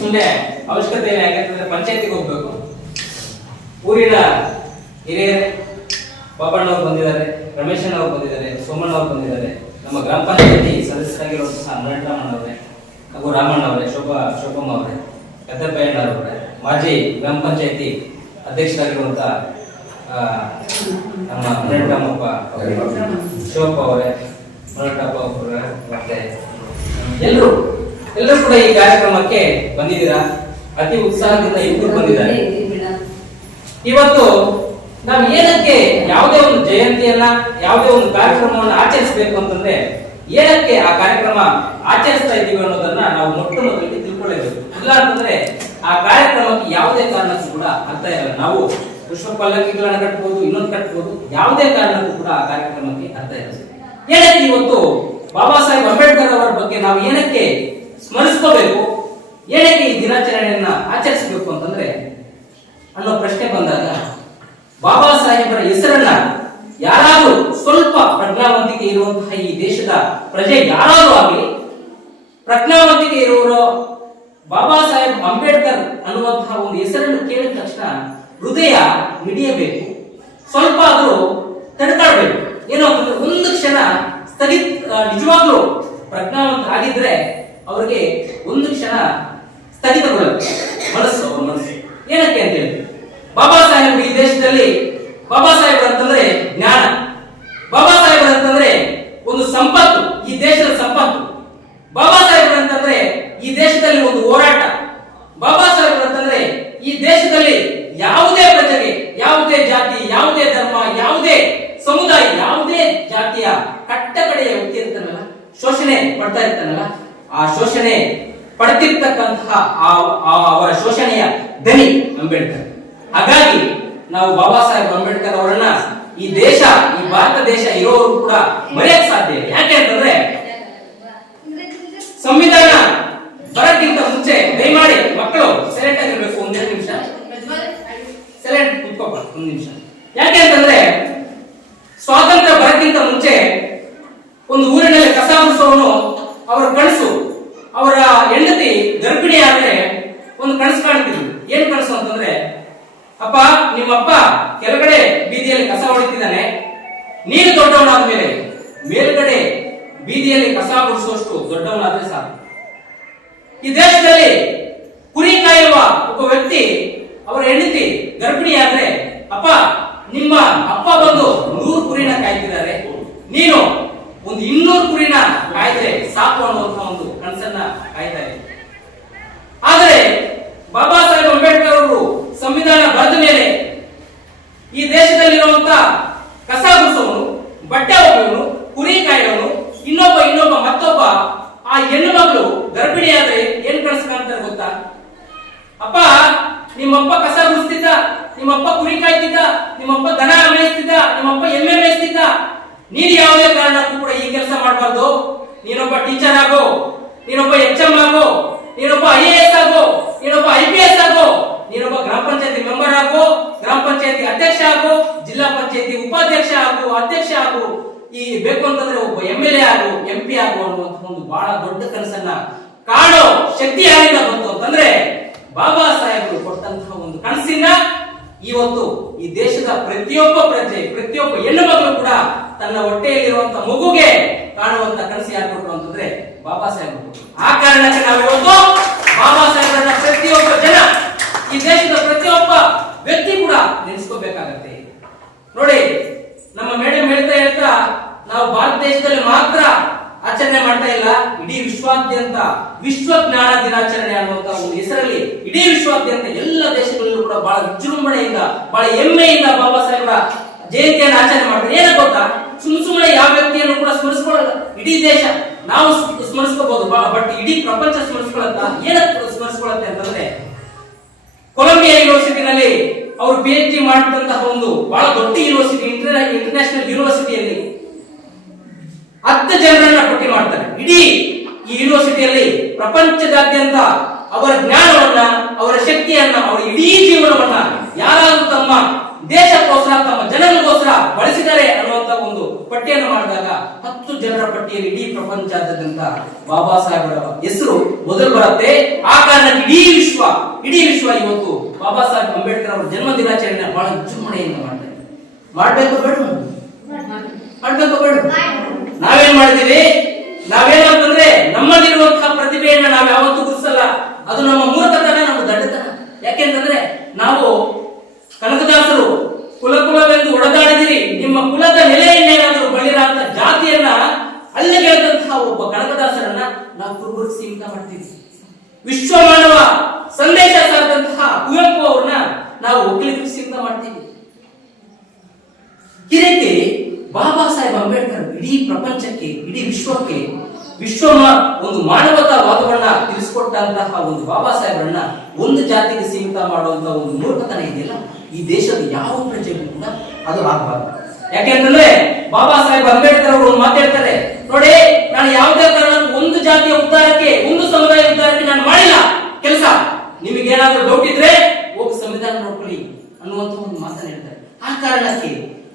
ಸುಮ್ಮನೆ ಅವಶ್ಯಕತೆ ಏನು ಯಾಕಂತಂದ್ರೆ ಪಂಚಾಯತಿಗೆ ಹೋಗ್ಬೇಕು. ಊರಿನ ಹಿರಿಯರೇ ಬಾಬಣ್ಣವ್ರು ಬಂದಿದ್ದಾರೆ, ರಮೇಶಣ್ಣವ್ರು ಬಂದಿದ್ದಾರೆ, ಸೋಮಣ್ಣವ್ರು ಬಂದಿದ್ದಾರೆ, ನಮ್ಮ ಗ್ರಾಮ ಪಂಚಾಯತಿ ಸದಸ್ಯರಾಗಿರುವಂತಹ ನರಟರಾಮಣ್ಣವರೇ ಹಾಗೂ ರಾಮಣ್ಣವರೇ, ಶೋಭಮ್ಮ ಅವರೇ, ಕದ್ದಪ್ಪಯ್ಯಣ್ಣವರೇ, ಮಾಜಿ ಗ್ರಾಮ ಪಂಚಾಯತಿ ಅಧ್ಯಕ್ಷರಾಗಿರುವಂತಹ ನಮ್ಮ ನರಟರಾಮಪ್ಪ ಶಿವಪ್ಪ ಅವರೇ, ನರಟಪ್ಪ ಅವರೇ, ಮತ್ತೆ ಎಲ್ಲರೂ ಕೂಡ ಈ ಕಾರ್ಯಕ್ರಮಕ್ಕೆ ಬಂದಿದ್ದೀರಾ. ಅತಿ ಉತ್ಸಾಹದಿಂದ ಇಬ್ಬರು ಬಂದಿದ್ದಾರೆ. ಇವತ್ತು ನಾವು ಏನಕ್ಕೆ ಯಾವುದೇ ಒಂದು ಜಯಂತಿಯನ್ನ, ಯಾವುದೇ ಒಂದು ಕಾರ್ಯಕ್ರಮವನ್ನು ಆಚರಿಸಬೇಕು ಅಂತಂದ್ರೆ ಏನಕ್ಕೆ ಆ ಕಾರ್ಯಕ್ರಮ ಆಚರಿಸ್ತಾ ಇದ್ದೀವಿ ಅನ್ನೋದನ್ನ ನಾವು ಮೊಟ್ಟ ಮೊದಲಿಗೆ ತಿಳ್ಕೊಳ್ಳೇಬೇಕು. ಇಲ್ಲ ಅಂತಂದ್ರೆ ಆ ಕಾರ್ಯಕ್ರಮಕ್ಕೆ ಯಾವುದೇ ಕಾರಣಕ್ಕೂ ಕೂಡ ಅರ್ಥ ಇರಲ್ಲ. ನಾವು ಪುಷ್ಪ ಪಲ್ಲಕ್ಕಿಗಳನ್ನ ಕಟ್ಬೋದು, ಇನ್ನೊಂದು ಕಟ್ಬೋದು, ಯಾವುದೇ ಕಾರಣಕ್ಕೂ ಕೂಡ ಆ ಕಾರ್ಯಕ್ರಮಕ್ಕೆ ಅರ್ಥ ಇರಲ್ಲ. ಏನಕ್ಕೆ ಇವತ್ತು ಬಾಬಾ ಸಾಹೇಬ್ ಅಂಬೇಡ್ಕರ್ ಅವರ ಬಗ್ಗೆ ನಾವು ಏನಕ್ಕೆ ಸ್ಮರಿಸ್ಕೋಬೇಕು, ಏನಕ್ಕೆ ಈ ದಿನಾಚರಣೆಯನ್ನ ಆಚರಿಸಬೇಕು ಅಂತಂದ್ರೆ ಅನ್ನೋ ಪ್ರಶ್ನೆ ಬಂದಾಗ, ಬಾಬಾ ಸಾಹೇಬರ ಹೆಸರನ್ನ ಯಾರಾದ್ರೂ ಸ್ವಲ್ಪ ಪ್ರಜ್ಞಾವಂತಿಕೆ ಇರುವಂತಹ ಈ ದೇಶದ ಪ್ರಜೆ ಯಾರಾದ್ರೂ ಆಗಲಿ, ಪ್ರಜ್ಞಾವಂತಿಕೆ ಇರುವವರು ಬಾಬಾ ಸಾಹೇಬ್ ಅಂಬೇಡ್ಕರ್ ಅನ್ನುವಂತಹ ಒಂದು ಹೆಸರನ್ನು ಕೇಳಿದ ತಕ್ಷಣ ಹೃದಯ ಮಿಡಿಯಬೇಕು, ಸ್ವಲ್ಪ ಆದ್ರೂ ತಡ್ಕೊಳ್ಬೇಕು. ಏನೋ ಒಂದು ಕ್ಷಣ ನಿಜವಾಗ್ಲೂ ಪ್ರಜ್ಞಾವಂತರಾಗಿದ್ರೆ ಅವರಿಗೆ ಒಂದು ಕ್ಷಣ ಸ್ಥಗಿತಗೊಳ್ಳುತ್ತೆ ಮನಸ್ಸು. ಏನಕ್ಕೆ ಅಂತ ಹೇಳಿ, ಬಾಬಾ ಸಾಹೇಬ್ ಈ ದೇಶದಲ್ಲಿ, ಬಾಬಾ ಸಾಹೇಬ್ ಅಂತಂದ್ರೆ ಜ್ಞಾನ, ಬಾಬಾ ಸಾಹೇಬ್ ಅಂತಂದ್ರೆ ಒಂದು ಸಂಪತ್ತು, ಈ ದೇಶದ ಸಂಪತ್ತು. ಬಾಬಾ ಸಾಹೇಬ್ ಅಂತಂದ್ರೆ ಈ ದೇಶದಲ್ಲಿ ಒಂದು ಹೋರಾಟ. ಬಾಬಾ ಸಾಹೇಬ್ ಅಂತಂದ್ರೆ ಈ ದೇಶದಲ್ಲಿ ಯಾವುದೇ ಪ್ರಜೆಗೆ, ಯಾವುದೇ ಜಾತಿ, ಯಾವುದೇ ಧರ್ಮ, ಯಾವುದೇ ಸಮುದಾಯ, ಯಾವುದೇ ಜಾತಿಯ ಕಟ್ಟ ಕಡೆಯ ವ್ಯಕ್ತಿ ಇರ್ತಾನಲ್ಲ, ಶೋಷಣೆ ಪಡ್ತಾ ಇರ್ತಾನಲ್ಲ, ಆ ಶೋಷಣೆ ಪಡ್ತಿರ್ತಕ್ಕಂತಹ ಅವರ ಶೋಷಣೆಯ ದನಿ ಅಂಬೇಡ್ಕರ್. ಹಾಗಾಗಿ ನಾವು ಬಾಬಾ ಸಾಹೇಬ್ ಅಂಬೇಡ್ಕರ್ ಅವರನ್ನ ಈ ದೇಶ, ಈ ಭಾರತ ದೇಶ ಇರೋರು ಕೂಡ ಮರೆಯಕ್ಕೆ ಸಾಧ್ಯ ಇಲ್ಲ. ಯಾಕೆ ಅಂತಂದ್ರೆ ಸಂವಿಧಾನ ಬರೋಕ್ಕಿಂತ ಮುಂಚೆ, ದಯಮಾಡಿ ಮಕ್ಕಳು ಸೈಲೆಂಟ್ ಆಗಿರ್ಬೇಕು, ಒಂದೆರಡು ನಿಮಿಷ ಸೈಲೆಂಟ್ ಕೂತ್ಕೋಪ, ಒಂದು ನಿಮಿಷ. ಯಾಕೆ ಅಂತಂದ್ರೆ ಸ್ವಾತಂತ್ರ್ಯ ಬರೋಕ್ಕಿಂತ ಮುಂಚೆ ಒಂದು ಊರಿನಲ್ಲಿ ಕಸ ಗುಡಿಸೋನು ಅವರ ಕನಸು, ಅವರ ಹೆಂಡತಿ ಗರ್ಭಿಣಿ ಆದ್ರೆ ಒಂದು ಕನಸು ಕಾಣ್ತಿದ್ರು. ಏನ್ ಕನಸು ಅಂತಂದ್ರೆ, ಅಪ್ಪ ನಿಮ್ಮಪ್ಪ ಕೆಳಗಡೆ ಬೀದಿಯಲ್ಲಿ ಕಸ ಹೊಡಿತಿದ್ದಾನೆ, ನೀನು ದೊಡ್ಡವನಾದ್ಮೇಲೆ ಮೇಲ್ಗಡೆ ಬೀದಿಯಲ್ಲಿ ಕಸ ಗುಡಿಸುವಷ್ಟು ದೊಡ್ಡವನಾದ್ರೆ ಸಾಕು. ಈ ದೇಶದಲ್ಲಿ ಕುರಿ ಕಾಯುವ ಒಬ್ಬ ವ್ಯಕ್ತಿ ಅವರ ಹೆಂಡತಿ ಗರ್ಭಿಣಿ ಆದ್ರೆ, ಅಪ್ಪ ನಿಮ್ಮ ಅಪ್ಪ ಬಂದು 100 ಕುರಿನ ಕಾಯ್ತಿದ್ದಾರೆ, ನೀನು ಒಂದು 200 ಕುರಿನ ಕಾಯ್ದ್ರೆ ಸಾಕು ಅನ್ನುವಂತಹ ಒಂದು ಕನಸನ್ನ ಕಾಯ್ತಾರೆ. ಆದರೆ ಬಾಬಾ ಸಾಹೇಬ್ ಅಂಬೇಡ್ಕರ್ ಅವರು ಸಂವಿಧಾನ ಬರೆದ ಮೇಲೆ ಈ ದೇಶದಲ್ಲಿರುವಂತ ಕಸ ಗುಡಿಸೋನು, ಬಟ್ಟೆ ಒಗೆಯೋನು, ಕುರಿ ಕಾಯೋನು, ಇನ್ನೊಬ್ಬ ಮತ್ತೊಬ್ಬ ಆ ಹೆಣ್ಣು ಮಗಳು ಗರ್ಭಿಣಿ ಆದ್ರೆ ಏನ್ ಕನಸು ಕಾಣ್ತಾರೆ ಗೊತ್ತಾ? ಅಪ್ಪ ನಿಮ್ಮಪ್ಪ ಕಸ ಗುಡಿಸ್ತಿದ್ದ, ನಿಮ್ಮಪ್ಪ ಕುರಿ ಕಾಯ್ತಿದ್ದ, ನಿಮ್ಮಪ್ಪ ದನ ಮೇಯಿಸ್ತಿದ್ದ, ನಿಮ್ಮಪ್ಪ ಎಮ್ಮೆ ಮೇಯಿಸ್ತಿದ್ದ, ನೀನು ಯಾವುದೇ ಕಾರಣಕ್ಕೂ ಕೂಡ ಈ ಕೆಲಸ ಮಾಡಬಾರ್ದು. ನೀನೊಬ್ಬ ಟೀಚರ್ ಆಗೋ, ನೀನೊಬ್ಬ HM ಆಗೋ, ನೀನೊಬ್ಬ IAS ಆಗೋ, ನೀನೊಬ್ಬ IPS ಆಗೋ, ನೀನೊಬ್ಬ ಗ್ರಾಮ ಪಂಚಾಯತಿ ಮೆಂಬರ್ ಆಗೋ, ಗ್ರಾಮ ಪಂಚಾಯತಿ ಅಧ್ಯಕ್ಷ ಆಗೋ, ಜಿಲ್ಲಾ ಪಂಚಾಯತಿ ಉಪಾಧ್ಯಕ್ಷ ಆಗೋ, ಅಧ್ಯಕ್ಷ ಆಗೋ, ಈ ಬೇಕು ಅಂತಂದ್ರೆ ಒಬ್ಬ MLA ಆಗೋ, MP ಆಗೋ ಅನ್ನುವಂತ ಒಂದು ಬಹಳ ದೊಡ್ಡ ಕನಸನ್ನ ಕಾಣೋ ಶಕ್ತಿ ಯಾರಿಂದ ಬಂತು ಅಂತಂದ್ರೆ ಬಾಬಾ ಸಾಹೇಬರು ಕೊಟ್ಟಂತಹ ಒಂದು ಕನಸಿನ ಇವತ್ತು ಈ ದೇಶದ ಪ್ರತಿಯೊಬ್ಬ ಪ್ರಜೆ, ಪ್ರತಿಯೊಬ್ಬ ಹೆಣ್ಣು ಮಗಳು ಕೂಡ ತನ್ನ ಹೊಟ್ಟೆಯಲ್ಲಿರುವಂತಹ ಮಗುಗೆ ಕಾಣುವಂತ ಕನಸು ಯಾರು ಕೊಟ್ಟರು ಅಂತಂದ್ರೆ ಬಾಬಾ ಸಾಹೇಬರು. ಆ ಕಾರಣಕ್ಕೆ ನಾವು ಇವತ್ತು ಬಾಬಾ ಸಾಹೇಬರನ್ನ ಪ್ರತಿಯೊಬ್ಬ ಜನ, ಈ ದೇಶದ ಪ್ರತಿಯೊಬ್ಬ ವ್ಯಕ್ತಿ ಕೂಡ ನೆನೆಸ್ಕೋಬೇಕಾಗತ್ತೆ. ನೋಡಿ, ನಮ್ಮ ಮೇಡಮ್ ಹೇಳ್ತಾ ನಾವು ಭಾರತ ದೇಶದಲ್ಲಿ ಮಾತ್ರ ಆಚರಣೆ ಮಾಡ್ತಾ ಇಲ್ಲ, ಇಡೀ ವಿಶ್ವಾದ್ಯಂತ ವಿಶ್ವ ಜ್ಞಾನ ದಿನಾಚರಣೆ ಅನ್ನುವಂತ ಒಂದು ಹೆಸರಲ್ಲಿ ಇಡೀ ವಿಶ್ವಾದ್ಯಂತ ಎಲ್ಲ ದೇಶಗಳಲ್ಲೂ ಕೂಡ ಬಹಳ ವಿಜೃಂಭಣೆಯಿಂದ, ಬಹಳ ಹೆಮ್ಮೆಯಿಂದ ಬಾಬಾ ಸಾಹೇಬರ ಜಯಂತಿಯನ್ನು ಆಚರಣೆ ಮಾಡ್ತಾರೆ. ಏನ ಗೊತ್ತಾ, ಸುಮ್ಮನೆ ಯಾವ ವ್ಯಕ್ತಿಯನ್ನು ಕೂಡ ಸ್ಮರಿಸ್ಕೊಳ್ಳಲ್ಲ. ಇಡೀ ದೇಶ ನಾವು ಸ್ಮರಿಸ್ಕೋಬಹುದು, ಬಟ್ ಇಡೀ ಪ್ರಪಂಚ ಸ್ಮರಿಸ್ಕೊಳ್ಳತ್ತ. ಏನಕ್ಕೆ ಸ್ಮರಿಸ್ಕೊಳ್ಳತ್ತೆ ಅಂತಂದ್ರೆ, ಕೊಲಂಬಿಯಾ ಯೂನಿವರ್ಸಿಟಿನಲ್ಲಿ ಅವರು PhD ಮಾಡಿದಂತಹ ಒಂದು ಬಹಳ ದೊಡ್ಡ ಯೂನಿವರ್ಸಿಟಿ, ಇಂಟರ್ನ್ಯಾಷನಲ್ ಯೂನಿವರ್ಸಿಟಿಯಲ್ಲಿ 10 ಜನರನ್ನ ಪಟ್ಟಿ ಮಾಡ್ತಾರೆ. ಇಡೀ ಈ ಯೂನಿವರ್ಸಿಟಿಯಲ್ಲಿ ಪ್ರಪಂಚದಾದ್ಯಂತ ಅವರ ಜ್ಞಾನವನ್ನ, ಅವರ ಶಕ್ತಿಯನ್ನ, ಅವರ ಇಡೀ ಜೀವನವನ್ನ ಯಾರಾದ್ರೂ ತಮ್ಮ ದೇಶಕ್ಕೋಸ್ಕರ, ತಮ್ಮ ಜನರಿಗೋಸ್ಕರ ಬಳಸಿದ್ದಾರೆ ಅನ್ನುವಂತ ಒಂದು ಪಟ್ಟಿಯನ್ನು ಮಾಡಿದಾಗ 10 ಜನರ ಪಟ್ಟಿಯಲ್ಲಿ ಇಡೀ ಪ್ರಪಂಚದಾದ್ಯಂತ ಬಾಬಾ ಸಾಹೇಬರ ಹೆಸರು ಮೊದಲು ಬರುತ್ತೆ. ಆ ಕಾರಣಕ್ಕೆ ಇಡೀ ಇವತ್ತು ಬಾಬಾ ಸಾಹೇಬ್ ಅಂಬೇಡ್ಕರ್ ಅವರ ಜನ್ಮ ದಿನಾಚರಣೆ ಬಹಳ ವಿಜೃಂಭಣೆಯಿಂದ ಮಾಡ್ತಾರೆ. ಮಾಡ್ಬೇಕು ಬೇಡ? ಮಾಡ್ಬೇಕು ಬೇಡ? ನಾವೇನ್ ಮಾಡಿದೀವಿ? ನಾವೇನಂತಂದ್ರೆ ನಮ್ಮಲ್ಲಿರುವಂತಹ ಪ್ರತಿಭೆಯನ್ನ ನಾವು ಯಾವತ್ತೂ ಗುರುತಿಸಲ್ಲ. ಅದು ನಮ್ಮ ಮೂರ್ಖತನ, ನಮ್ಮ ದಡ್ಡತನ. ಯಾಕೆಂತಂದ್ರೆ ನಾವು ಕನಕದಾಸರು ಕುಲವೆಂದು ಒಡೆದಾಡಿದಿರಿ, ನಿಮ್ಮ ಕುಲದ ನೆಲೆಯನ್ನೇನಾದರೂ ಬಳಿರಾದ ಜಾತಿಯನ್ನ ಅಲ್ಲಿಗೆಳೆದಂತಹ ಒಬ್ಬ ಕನಕದಾಸರನ್ನ ನಾವು ಕುರುಬರಿಗೆ ಸೀಮಿತ ಮಾಡ್ತೀವಿ. ವಿಶ್ವ ಮಾನವ ಸಂದೇಶ ಸಾರಿದಂತಹ ಕುವೆಂಪು ಅವ್ರನ್ನ ನಾವು ಒಕ್ಕಲಿಗರಿಗೆ ಸೀಮಿತ ಮಾಡ್ತೀವಿ. ಈ ರೀತಿ ಬಾಬಾ ಸಾಹೇಬ್ ಅಂಬೇಡ್ಕರ್ ಇಡೀ ಪ್ರಪಂಚಕ್ಕೆ, ಇಡೀ ವಿಶ್ವಕ್ಕೆ ಒಂದು ಮಾನವತಾವಾದವನ್ನ ತಿಳಿಸಿಕೊಟ್ಟಂತಹ ಒಂದು ಬಾಬಾ ಸಾಹೇಬ್ರನ್ನ ಒಂದು ಜಾತಿಗೆ ಸೀಮಿತ ಮಾಡುವಂತಹ ಒಂದು ಮೂರ್ಖತನ ಇದೆಯಲ್ಲ, ಈ ದೇಶದ ಯಾವ ಪ್ರಜೆಗೂ ಕೂಡ ಅದು ಆಗಬಾರದು. ಯಾಕೆಂತಂದ್ರೆ ಬಾಬಾ ಸಾಹೇಬ್ ಅಂಬೇಡ್ಕರ್ ಅವರು ಒಂದು ಮಾತಾಡ್ತಾರೆ, ನೋಡಿ ನಾನು ಯಾವುದೇ ಕಾರಣಕ್ಕೂ ಒಂದು ಜಾತಿಯ ಉದ್ಧಾರಕ್ಕೆ, ಒಂದು ಸಮುದಾಯ ಉದ್ಧಾರಕ್ಕೆ ನಾನು ಮಾಡಿಲ್ಲ ಕೆಲಸ. ನಿಮಗೇನಾದ್ರೂ ಡೌಟ್ ಇದ್ರೆ ಹೋಗಿ ಸಂವಿಧಾನ ನೋಡ್ಕೊಳ್ಳಿ ಅನ್ನುವಂತ ಒಂದು ಮಾತನ್ನ ಹೇಳ್ತಾರೆ. ಆ ಕಾರಣಕ್ಕೆ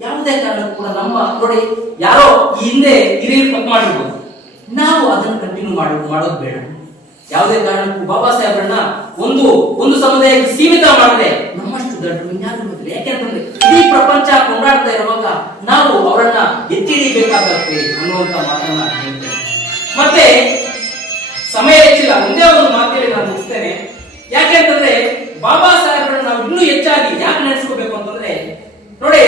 ಯಾವುದೇ ಕಾರಣಕ್ಕೂ ಕೂಡ ನಮ್ಮ ನೋಡಿ ಯಾರೋ ಈ ಹಿಂದೆ ಹಿರಿಯರು ತಪ್ಪು ಮಾಡಿರ್ಬೋದು, ನಾವು ಅದನ್ನು ಕಂಟಿನ್ಯೂ ಮಾಡೋದು ಬೇಡ. ಯಾವುದೇ ಕಾರಣಕ್ಕೂ ಬಾಬಾ ಸಾಹೇಬ್ರನ್ನ ಒಂದು ಸಮುದಾಯಕ್ಕೆ ಸೀಮಿತ ಮಾಡದೆ ನಮ್ಮಷ್ಟು ದೊಡ್ಡ ವಿಜ್ಞಾನಿಗಳು. ಯಾಕೆಂತಂದ್ರೆ ಇಡೀ ಪ್ರಪಂಚ ಕೊಂಡಾಡ್ತಾ ಇರುವಾಗ ನಾವು ಅವರನ್ನ ಎತ್ತಿ ಹಿಡಿಬೇಕಾಗತ್ತೆ ಅನ್ನುವಂತ ಮಾತನ್ನ ಹೇಳ್ತೇನೆ. ಮತ್ತೆ ಸಮಯ ಹೆಚ್ಚಿಲ್ಲ, ಒಂದೇ ಒಂದು ಮಾತೇಳಿ ನಾನು ಮುಗಿಸ್ತೇನೆ. ಯಾಕೆಂತಂದ್ರೆ ಬಾಬಾ ಸಾಹೇಬ್ರನ್ನ ನಾವು ಇನ್ನೂ ಹೆಚ್ಚಾಗಿ ಯಾಕೆ ನೆನೆಸ್ಕೋಬೇಕು ಅಂತಂದ್ರೆ, ನೋಡಿ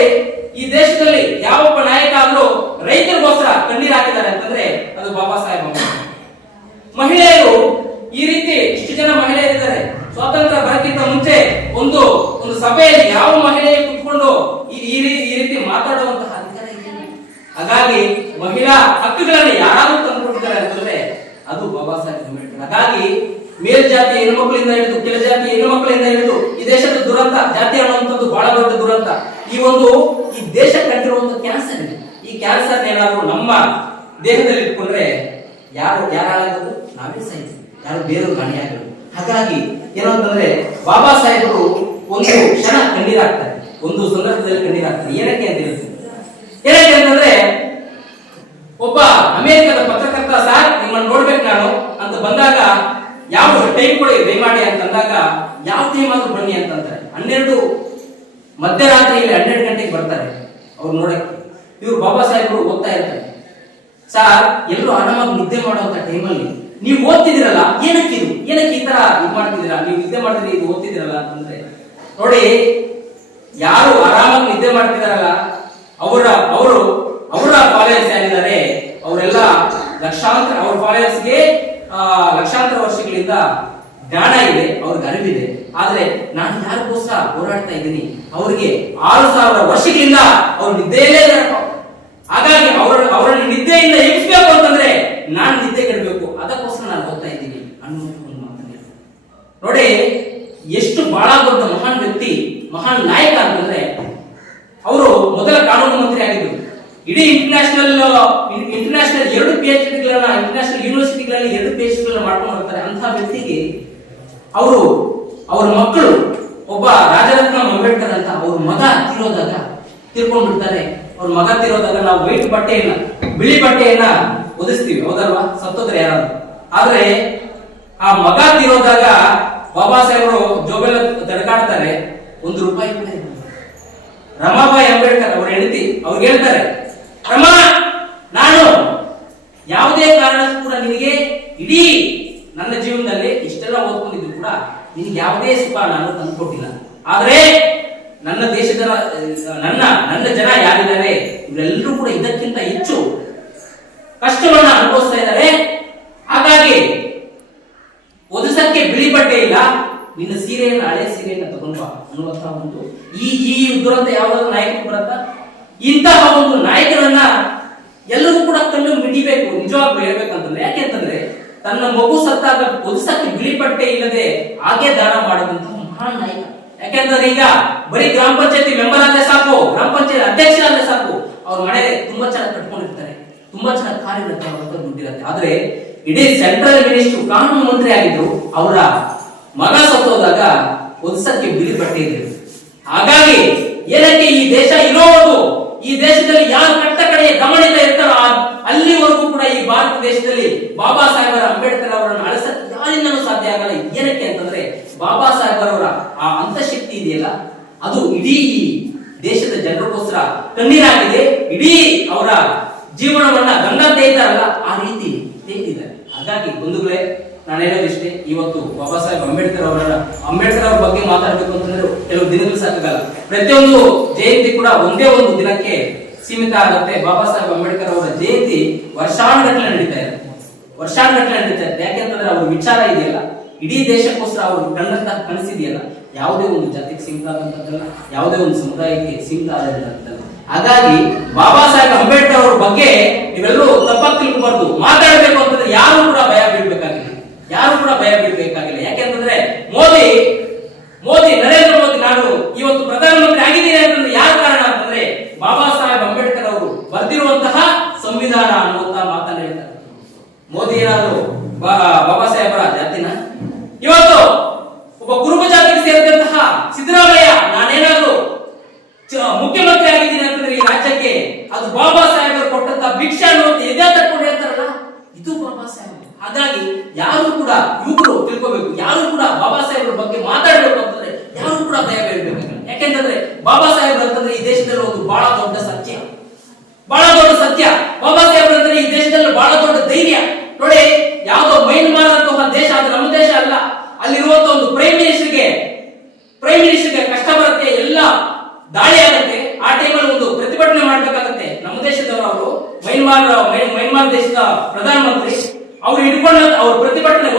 ಈ ದೇಶದಲ್ಲಿ ಯಾವೊಬ್ಬ ನಾಯಕ ಆದ್ರೂ ರೈತರಿಗೋಸ್ಕರ ಕಣ್ಣೀರ್ ಹಾಕಿದ್ದಾರೆ ಅಂತಂದ್ರೆ ಅದು ಬಾಬಾ ಸಾಹೇಬ್ ಅಂಬೇಡ್ಕರ್. ಮಹಿಳೆಯರು ಈ ರೀತಿ ಇಷ್ಟು ಜನ ಮಹಿಳೆಯರಿದ್ದಾರೆ. ಸ್ವಾತಂತ್ರ್ಯ ಬರಕ್ಕಿಂತ ಮುಂಚೆ ಒಂದು ಸಭೆಯಲ್ಲಿ ಯಾವ ಮಹಿಳೆಯು ಕುತ್ಕೊಂಡು ಈ ರೀತಿ ಮಾತಾಡುವಂತಹ ಅಧಿಕಾರ ಇದೆ. ಹಾಗಾಗಿ ಮಹಿಳಾ ಹಕ್ಕುಗಳನ್ನು ಯಾರಾದ್ರೂ ತಂದುಕೊಟ್ಟಿದ್ದಾರೆ ಅಂತಂದ್ರೆ ಅದು ಬಾಬಾ ಸಾಹೇಬ್ ಅಂಬೇಡ್ಕರ್. ಹಾಗಾಗಿ ಮೇಲ್ಜಾತಿ ಹೆಣ್ಣುಮಕ್ಕಳಿಂದ ಹಿಡಿದು ಕೆಳಜಾತಿ ಹೆಣ್ಣುಮಕ್ಕಳಿಂದ ಹಿಡಿದು ಈ ದೇಶದ ದುರಂತ, ಜಾತಿ ಅನ್ನುವಂಥದ್ದು ಬಹಳ ದೊಡ್ಡ ದುರಂತ. ಈ ದೇಶ ಕಂಡಿರುವಂತ ಕ್ಯಾನ್ಸರ್ ಇದೆ. ಈ ಕ್ಯಾನ್ಸರ್ ಏನಾದ್ರು ನಮ್ಮ ದೇಹದಲ್ಲಿ ಇಟ್ಕೊಂಡ್ರೆ ಯಾರಾಗೋದು ನಾವೇ ಸಾಯ್ತೀವಿ, ಯಾರು ಬೇರೆಯವ್ರು ಕಾಣಿಯಾಗೋದು. ಹಾಗಾಗಿ ಏನಂತಂದ್ರೆ ಬಾಬಾ ಸಾಹೇಬರು ಒಂದು ಕ್ಷಣ ಕಣ್ಣೀರಾಗ್ತಾರೆ, ಒಂದು ಸಂದರ್ಭದಲ್ಲಿ ಕಣ್ಣೀರಾಗ್ತಾರೆ. ಏನಕ್ಕೆ ಅಂತ ಹೇಳ್ತೀನಿ. ಏನಕ್ಕೆ ಅಂತಂದ್ರೆ ಒಬ್ಬ ಅಮೆರಿಕದ ಪತ್ರಕರ್ತ, ಸರ್ ನಿಮ್ಮನ್ನು ನೋಡ್ಬೇಕು ನಾನು ಅಂತ ಬಂದಾಗ, ಯಾವ ಟೈಮ್ ಕೊಡಿ ದಯಮಾಡಿ ಅಂತಂದಾಗ ಯಾವ ಟೈಮ್ ಆದ್ರೂ ಬನ್ನಿ ಅಂತಂತಾರೆ. ಮಧ್ಯರಾತ್ರಿಯಲ್ಲಿ 12 ಗಂಟೆಗೆ ಬರ್ತಾರೆ ಅವ್ರು ನೋಡಕ್ಕೆ. ಇವ್ರು ಬಾಬಾ ಸಾಹೇಬರು ಓದ್ತಾ ಇರ್ತಾರೆ. ಸರ್ ಎಲ್ಲರೂ ಆರಾಮಾಗಿ ನಿದ್ದೆ ಮಾಡುವಂತ ಟೈಮಲ್ಲಿ ನೀವು ಓದ್ತಿದಿರಲ್ಲ, ಏನಕ್ಕೆ ಈ ತರ ಇದು ಮಾಡ್ತಿದ್ದೀರಾ, ನೀವು ನಿದ್ದೆ ಮಾಡಿದ್ರೆ ಇದು ಓದ್ತಿದಿರಲ್ಲ ಅಂತಂದ್ರೆ, ನೋಡಿ ಯಾರು ಆರಾಮಾಗಿ ನಿದ್ದೆ ಮಾಡ್ತಿದಾರಲ್ಲ ಅವರ ಫಾಲೋಯರ್ಸ್ ಯಾರಿದ್ದಾರೆ ಅವರೆಲ್ಲ ಅವ್ರ ಫಾಲೋಯರ್ಸ್ಗೆ ಲಕ್ಷಾಂತರ ವರ್ಷಗಳಿಂದ ಜ್ಞಾನ ಇದೆ, ಅವ್ರಿಗೆ ಅರಿವಿದೆ. ಆದ್ರೆ ನಾನು ಯಾರಿಗೋಸ್ಕರ ಹೋರಾಡ್ತಾ ಇದ್ದೀನಿ, ಅವ್ರಿಗೆ 6000 ವರ್ಷಗಳಿಂದ ಅವ್ರು ನಿದ್ದೆಯಲ್ಲೇ ಇದ್ದಾರೆ. ಹಾಗಾಗಿ ಅವರನ್ನು ನಿದ್ದೆಯಿಂದ ಎಬ್ಬಿಸಬೇಕು ಅಂತಂದ್ರೆ ನಾನು ನಿದ್ದೆ ಕೆಡಬೇಕು, ಅದಕ್ಕೋಸ್ಕರ ನಾನು ಓದ್ತಾ ಇದ್ದೀನಿ ಅನ್ನೋ ಒಂದು ಮಾತನ್ನ ನೋಡಿ. ಎಷ್ಟು ಬಹಳ ದೊಡ್ಡ ಮಹಾನ್ ವ್ಯಕ್ತಿ, ಮಹಾನ್ ನಾಯಕ ಅಂತಂದ್ರೆ ಅವರು ಮೊದಲ ಕಾನೂನು ಮಂತ್ರಿ ಆಗಿದ್ರು. ಇಡೀ ಇಂಟರ್ನ್ಯಾಷನಲ್ 2 PhDಗಳನ್ನ ಇಂಟರ್ನ್ಯಾಷನಲ್ ಯೂನಿವರ್ಸಿಟಿಗಳಲ್ಲಿ 2 PhDಗಳನ್ನ ಮಾಡ್ಕೊಂಡು ಬರ್ತಾರೆ. ಅಂತ ವ್ಯಕ್ತಿಗೆ ಅವ್ರ ಮಕ್ಕಳು ಒಬ್ಬ ರಾಜರತ್ನ ಅಂಬೇಡ್ಕರ್ ಅಂತ ಅವ್ರ ಮಗ ತೀರ್ಕೊಂಡ್ಬಿಡ್ತಾರೆ. ಅವ್ರ ಮಗ ತೀರೋದಾಗ ನಾವು ವೈಟ್ ಬಟ್ಟೆಯನ್ನ, ಬಿಳಿ ಬಟ್ಟೆಯನ್ನ ಒದಿಸ್ತೀವಿ, ಹೌದಲ್ವಾ? ಸತ್ತೋದ್ರೆ ಯಾರಾದ್ರು. ಆದ್ರೆ ಆ ಮಗ ತೀರೋದಾಗ ಬಾಬಾ ಸಾಹೇಬರು ಜೋಬೆಲ್ಲ ತಡ್ಕಾಡ್ತಾರೆ, ₹1 ಕೂಡ ಇಲ್ಲ. ರಮಾಬಾಯಿ ಅಂಬೇಡ್ಕರ್ ಅವ್ರ ಹೆಂಡತಿ ಅವ್ರಿಗೆ ಹೇಳ್ತಾರೆ, ರಮಾ ನಾನು ಯಾವುದೇ ಕಾರಣಕ್ಕೂ ಕೂಡ ನಿನಗೆ ಇಡೀ ನನ್ನ ಜೀವನದಲ್ಲಿ ಇಷ್ಟೆಲ್ಲ ಓದ್ಕೊಂಡಿದ್ರು ಕೂಡ ನಿನಗೆ ಯಾವುದೇ ಸುಖ ನಾನು ತಂದುಕೊಟ್ಟಿಲ್ಲ. ಆದ್ರೆ ನನ್ನ ದೇಶದ ನನ್ನ ಜನ ಯಾರಿದ್ದಾರೆ ಇವರೆಲ್ಲರೂ ಕೂಡ ಇದಕ್ಕಿಂತ ಹೆಚ್ಚು ಕಷ್ಟವನ್ನ ಅನುಭವಿಸ್ತಾ ಇದ್ದಾರೆ. ಹಾಗಾಗಿ ಒದಿಸಕ್ಕೆ ಬಿಳಿ ಬಟ್ಟೆ ಇಲ್ಲ, ನಿನ್ನ ಸೀರೆಯನ್ನು, ಹಳೆ ಸೀರೆಯನ್ನು ತಗೊಂಡು ಬಾ ಅನ್ನುವಂತ ಒಂದು ಈ ದುರಂತ ಯಾವ್ದಾದ್ರು ನಾಯಕರು ಬರುತ್ತ. ಇಂತಹ ಒಂದು ನಾಯಕರನ್ನ ಎಲ್ಲರೂ ಕೂಡ ಕಣ್ಣು ಮಿಡಿಬೇಕು, ನಿಜವಾಗ್ಲೂ ಹೇಳ್ಬೇಕಂತಂದ್ರೆ. ಯಾಕೆಂತಂದ್ರೆ ತನ್ನ ಮಗು ಸತ್ತಾಗ ಒದಿಸಕ್ಕೆ ಬಿಳಿ ಬಟ್ಟೆ ಇಲ್ಲದೆ ಹಾಗೆ ದಾನ ಮಾಡದಂತಹ ಮಹಾನ್ ನಾಯಕ. ಯಾಕೆಂತಂದ್ರೆ ಈಗ ಬರೀ ಗ್ರಾಮ ಪಂಚಾಯತಿ ಮೆಂಬರ್ ಆದ್ರೆ ಸಾಕು, ಗ್ರಾಮ ಪಂಚಾಯತ್ ಅಧ್ಯಕ್ಷರಾದ್ರೆ ಸಾಕು, ಅವ್ರ ಮನೆ ತುಂಬಾ ಚೆನ್ನಾಗಿ ಕಟ್ಕೊಂಡಿರ್ತಾರೆ, ತುಂಬಾ ಚೆನ್ನಾಗಿ ಕಾರ್ಯನಿರ್ವಹಿಸುವಂತ ದುಡ್ಡಿರುತ್ತೆ. ಆದ್ರೆ ಇಡೀ ಸೆಂಟ್ರಲ್ ಮಿನಿಸ್ಟರ್, ಕಾನೂನು ಮಂತ್ರಿ ಆಗಿದ್ರು, ಅವರ ಮಗ ಸತ್ತೋದಾಗ ಒದಿಸಕ್ಕೆ ಬಿಳಿ ಬಟ್ಟೆ ಇದೆ. ಹಾಗಾಗಿ ಏನಕ್ಕೆ ಈ ದೇಶ ಇರೋದು, ಈ ದೇಶದಲ್ಲಿ ಯಾರು ಕಟ್ಟ ಕಡೆಯ ಗಮನಿತ ಇರ್ತಾರೋ ಅಲ್ಲಿವರೆಗೂ ಕೂಡ ಈ ಭಾರತ ದೇಶದಲ್ಲಿ ಬಾಬಾ ಸಾಹೇಬರ ಅಂಬೇಡ್ಕರ್ ಅವರನ್ನು ಅಳಿಸಕ್ಕೆ ಯಾರಿಂದಲೂ ಸಾಧ್ಯ ಆಗಲ್ಲ. ಏನಕ್ಕೆ ಅಂತಂದ್ರೆ ಬಾಬಾ ಸಾಹೇಬರವರ ಆ ಕಣ್ಣೀರಾಗಿದೆ. ಇಡೀ ಅವರ ಜೀವನವನ್ನ ಗಂಗಾ ತೇಯ್ತಾರಲ್ಲ ಆ ರೀತಿ ತೇಯ್ತಿದ್ದಾರೆ. ಹಾಗಾಗಿ ಬಂಧುಗಳೇ, ನಾನು ಹೇಳೋದಿಷ್ಟೇ, ಇವತ್ತು ಬಾಬಾ ಸಾಹೇಬ್ ಅಂಬೇಡ್ಕರ್ ಅವ್ರ ಬಗ್ಗೆ ಮಾತಾಡಬೇಕು ಅಂತಂದ್ರೆ ಕೆಲವು ದಿನಗಳು ಸಾಕಾಗಲ್ಲ. ಪ್ರತಿಯೊಂದು ಜಯಂತಿ ಕೂಡ ಒಂದೇ ಒಂದು ದಿನಕ್ಕೆ ಸೀಮಿತ ಆಗುತ್ತೆ. ಬಾಬಾ ಸಾಹೇಬ್ ಅಂಬೇಡ್ಕರ್ ಅವರ ಜಯಂತಿ ವರ್ಷಾನುಗಟ್ಟಲೆ ನಡೀತಾ ಇದೆ. ಯಾಕೆಂತಂದ್ರೆ ಅವ್ರ ವಿಚಾರ ಇದೆಯಲ್ಲ, ಇಡೀ ದೇಶಕ್ಕೋಸ್ಕರ ಅವರು ಕಂಡಂತಹ ಕನಸಿದೆಯಲ್ಲ, ಯಾವುದೇ ಒಂದು ಜಾತಿಗೆ ಸೀಮಿತ ಆದಂತದ್ದಲ್ಲ, ಯಾವುದೇ ಒಂದು ಸಮುದಾಯಕ್ಕೆ ಸೀಮಿತ ಆದಂತದ್ದಲ್ಲ. ಹಾಗಾಗಿ ಬಾಬಾ ಸಾಹೇಬ್ ಅಂಬೇಡ್ಕರ್ ಅವ್ರ ಬಗ್ಗೆ ನೀವೆಲ್ಲರೂ ತಪ್ಪಾಗಿ ತಿಳ್ಕೊಬಾರ್ದು. ಮಾತಾಡಬೇಕು ಅಂತಂದ್ರೆ ಯಾರು ಕೂಡ ಭಯ ಬೀಳ್ಬೇಕಾಗಿಲ್ಲ. ಯಾಕೆಂತಂದ್ರೆ ಮೋದಿ ನರೇಂದ್ರ ಮೋದಿ ನಾನು ಇವತ್ತು ಪ್ರಧಾನಮಂತ್ರಿ ಆಗಿದ್ದೀನಿ ಅಂತಂದ್ರೆ ಯಾರ ಕಾರಣ ಅಂತಂದ್ರೆ ಬಾಬಾ ಸಾಹೇಬ್ ಅಂಬೇಡ್ಕರ್ ಅವರು ಬರೆದಿರುವಂತಹ ಸಂವಿಧಾನ ಅನ್ನುವಂತಹ ಮಾತನ್ನ ಹೇಳ್ತಾರೆ. ಮೋದಿ ಏನಾದ್ರು ಬಾಬಾ ಸಾಹೇಬರ ಜಾತಿನ? ಇವತ್ತು ಒಬ್ಬ ಕುರುಬ ಜಾತಿಗೆ ಸೇರಿದಂತಹ ಸಿದ್ದರಾಮಯ್ಯ ನಾನೇನಾದ್ರು ಮುಖ್ಯಮಂತ್ರಿ ಆಗಿದ್ದೀನಿ ಅಂತಂದ್ರೆ ಈ ರಾಜ್ಯಕ್ಕೆ ಅದು ಬಾಬಾ ಸಾಹೇಬರು ಕೊಟ್ಟಂತಹ ಭಿಕ್ಷೆ ಅನ್ನುವಂತ ಎದೆ ತಟ್ಕೊಂಡು ಹೇಳ್ತಾರಲ್ಲ, ಇದು ಬಾಬಾ ಸಾಹೇಬ್. ಹಾಗಾಗಿ ಯಾರು ಕೂಡ ಯುವಕರು ತಿಳ್ಕೋಬೇಕು, ಯಾರು ಕೂಡ ಬಾಬಾ ಸಾಹೇಬ್ರ ಬಗ್ಗೆ ಮಾತಾಡಬೇಕು ಅಂತಂದ್ರೆ ಯಾರು ಕೂಡ ಭಯ ಬೀಳ್ಬೇಕಾಗಿಲ್ಲ. ಯಾಕೆಂತಂದ್ರೆ ಬಾಬಾ ಸಾಹೇಬ್ರು ಅಂತಂದ್ರೆ ಈ ದೇಶದಲ್ಲಿ ಒಂದು ಬಹಳ ದೊಡ್ಡ ಸತ್ಯ. ಬಾಬಾ ಸಾಹೇಬ್ರು ಅಂದ್ರೆ ಈ ದೇಶದಲ್ಲಿ ಬಹಳ ದೊಡ್ಡ ಧೈರ್ಯ. ನೋಡಿ, ಯಾವುದೋ ಮೈನ್ಮಾರ್ ಅಂತಹ ದೇಶ, ಅದು ನಮ್ಮ ದೇಶ ಅಲ್ಲ. ಅಲ್ಲಿರುವಂತ ಒಂದು ಪ್ರೈಮ್ ಮಿನಿಸ್ಟರ್ಗೆ ಕಷ್ಟ ಬರುತ್ತೆ, ಎಲ್ಲ ದಾಳಿ ಆಗುತ್ತೆ. ಆ ಟೈಮಲ್ಲಿ ಒಂದು ಪ್ರತಿಭಟನೆ ಮಾಡ್ಬೇಕಾಗುತ್ತೆ. ನಮ್ಮ ದೇಶದವರು ಅವರು ಮೈನ್ಮಾರ್ ದೇಶದ ಪ್ರಧಾನಮಂತ್ರಿ ಅವರು ಹಿಡ್ಕೊಂಡ ಅವ್ರ ಪ್ರತಿಭಟನೆ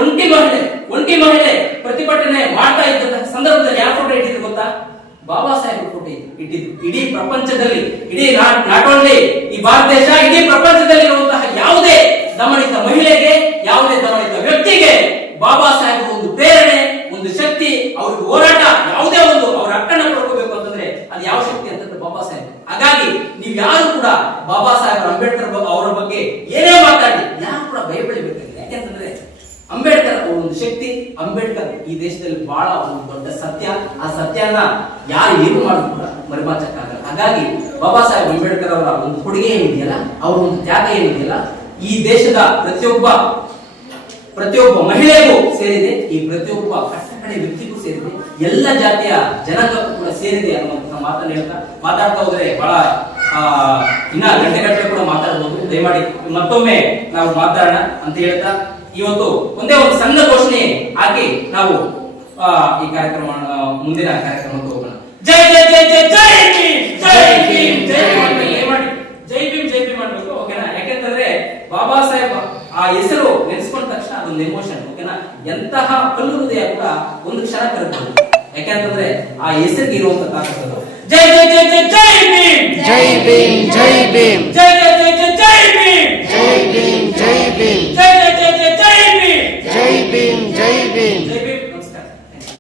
ಒಂಟಿ ಮಹಿಳೆ ಪ್ರತಿಭಟನೆ ಮಾಡ್ತಾ ಇದ್ದಂತಹ ಸಂದರ್ಭದಲ್ಲಿ ಯಾವ ಫೋಟೋ ಇಟ್ಟಿದ್ರು ಗೊತ್ತಾ? ಬಾಬಾ ಸಾಹೇಬ್ ಫೋಟೋ ಇಟ್ಟಿದ್ರು. ಇಡೀ ಪ್ರಪಂಚದಲ್ಲಿ, ಇಡೀ ನಾಟ್ ಓನ್ಲಿ ಈ ಭಾರತ ದೇಶ, ಇಡೀ ಪ್ರಪಂಚದಲ್ಲಿ ಇರುವಂತಹ ಯಾವುದೇ ದಮನಿತ ಮಹಿಳೆಗೆ, ಯಾವುದೇ ದಮನಿತ ವ್ಯಕ್ತಿಗೆ ಬಾಬಾ ಸಾಹೇಬ್ ಒಂದು ಪ್ರೇರಣೆ, ಒಂದು ಶಕ್ತಿ, ಅವ್ರಿಗೆ ಹೋರಾಟ, ಯಾವುದೇ ಒಂದು ಅವ್ರ ಹಕ್ಕನ್ನ ಪಡ್ಕೋಬೇಕು ಅಂತಂದ್ರೆ ಅದು ಯಾವ ಶಕ್ತಿ ಅಂತಂದ್ರೆ ಬಾಬಾ ಸಾಹೇಬ್. ಹಾಗಾಗಿ ನೀವು ಯಾರು ಕೂಡ ಬಾಬಾ ಸಾಹೇಬ್ ಅಂಬೇಡ್ಕರ್ ಅವರ ಬಗ್ಗೆ ಏನೇ ಮಾತಾಡಿ ಯಾರು ಕೂಡ ಭಯ ಬೆಳಿಬೇಕಾಗಿದೆ. ಯಾಕೆಂತಂದ್ರೆ ಅಂಬೇಡ್ಕರ್ ಅವರ ಒಂದು ಶಕ್ತಿ, ಅಂಬೇಡ್ಕರ್ ಈ ದೇಶದಲ್ಲಿ ಬಹಳ ಒಂದು ದೊಡ್ಡ ಸತ್ಯ. ಆ ಸತ್ಯನ ಯಾರು ಏನು ಮಾಡಿದ್ರು ಕೂಡ ಮರೆಮಾಚಕ್ಕಾಗಲ್ಲ. ಹಾಗಾಗಿ ಬಾಬಾ ಸಾಹೇಬ್ ಅಂಬೇಡ್ಕರ್ ಅವರ ಒಂದು ಕೊಡುಗೆ ಏನಿದೆಯಲ್ಲ, ಅವರ ಒಂದು ತ್ಯಾಗ ಏನಿದೆಯಲ್ಲ, ಈ ದೇಶದ ಪ್ರತಿಯೊಬ್ಬ ಮಹಿಳೆಗೂ ಸೇರಿದೆ, ಈ ಪ್ರತಿಯೊಬ್ಬ ಕಟ್ಟಕಡೆ ವ್ಯಕ್ತಿಗೂ ಸೇರಿದೆ, ಎಲ್ಲ ಜಾತಿಯ ಜನಾಂಗಕ್ಕೂ ಕೂಡ ಸೇರಿದೆ ಅನ್ನುವಂತಹ ಮಾತನ್ನು ಮಾತಾಡ್ತಾ ಹೋದ್ರೆ ಬಹಳ ಇನ್ನ ಗಂಟೆ ಕೂಡ ಮಾತಾಡಬಹುದು. ದಯಮಾಡಿ ಮತ್ತೊಮ್ಮೆ ನಾವು ಮಾತಾಡೋಣ ಅಂತ ಹೇಳ್ತಾ ಇವತ್ತು ಒಂದೇ ಒಂದು ಸಣ್ಣ ಘೋಷಣೆ ಹಾಕಿ ನಾವು ಈ ಕಾರ್ಯಕ್ರಮ ಮುಂದಿನ ಕಾರ್ಯಕ್ರಮಕ್ಕೆ ಹೋಗೋಣ. ಜೈ ಜೈ ಜೈ ಜೈ ಜೈ ಭೀಮ್, ಜೈ ಭೀಮ್, ಜೈ ಭೀಮ್ ಮಾಡ್ಬೇಕು. ಓಕೆನಾ? ಯಾಕೆಂತಂದ್ರೆ ಬಾಬಾ ಸಾಹೇಬ್ ಆ ಹೆಸರು ನೆನೆಸ್ಕೊಂಡ ತಕ್ಷಣ ಅದೊಂದು ಎಮೋಷನ್. ಓಕೆನಾ? ಎಂತಹ ಕಲ್ಲು ಹೃದಯ ಕೂಡ ಒಂದು ಕ್ಷಣ ಕರಗಬಹುದು. ಯಾಕೆಂತಂದ್ರೆ ಆ ಹೆಸರಿಗೆ ಇರುವಂತ ತಾಕತ್ತು. ಜೈ ಜೈ ಜೈ ಜೈ ಜೈ ಭೀಮ್, ಜೈ ಭೀಮ್, ಜೈ ಭೀಮ್, ಜೈ ಜೈ ಜೈ ಜೈ ಜೈ ಭೀಮ್, ಜೈ ಭೀಮ್, ಜೈ ಭೀಮ್, ಜೈ ಜೈ ಜೈ ಜೈ ಜೈ ಭೀಮ್, ಜೈ ಭೀಮ್, ಜೈ ಭೀಮ್.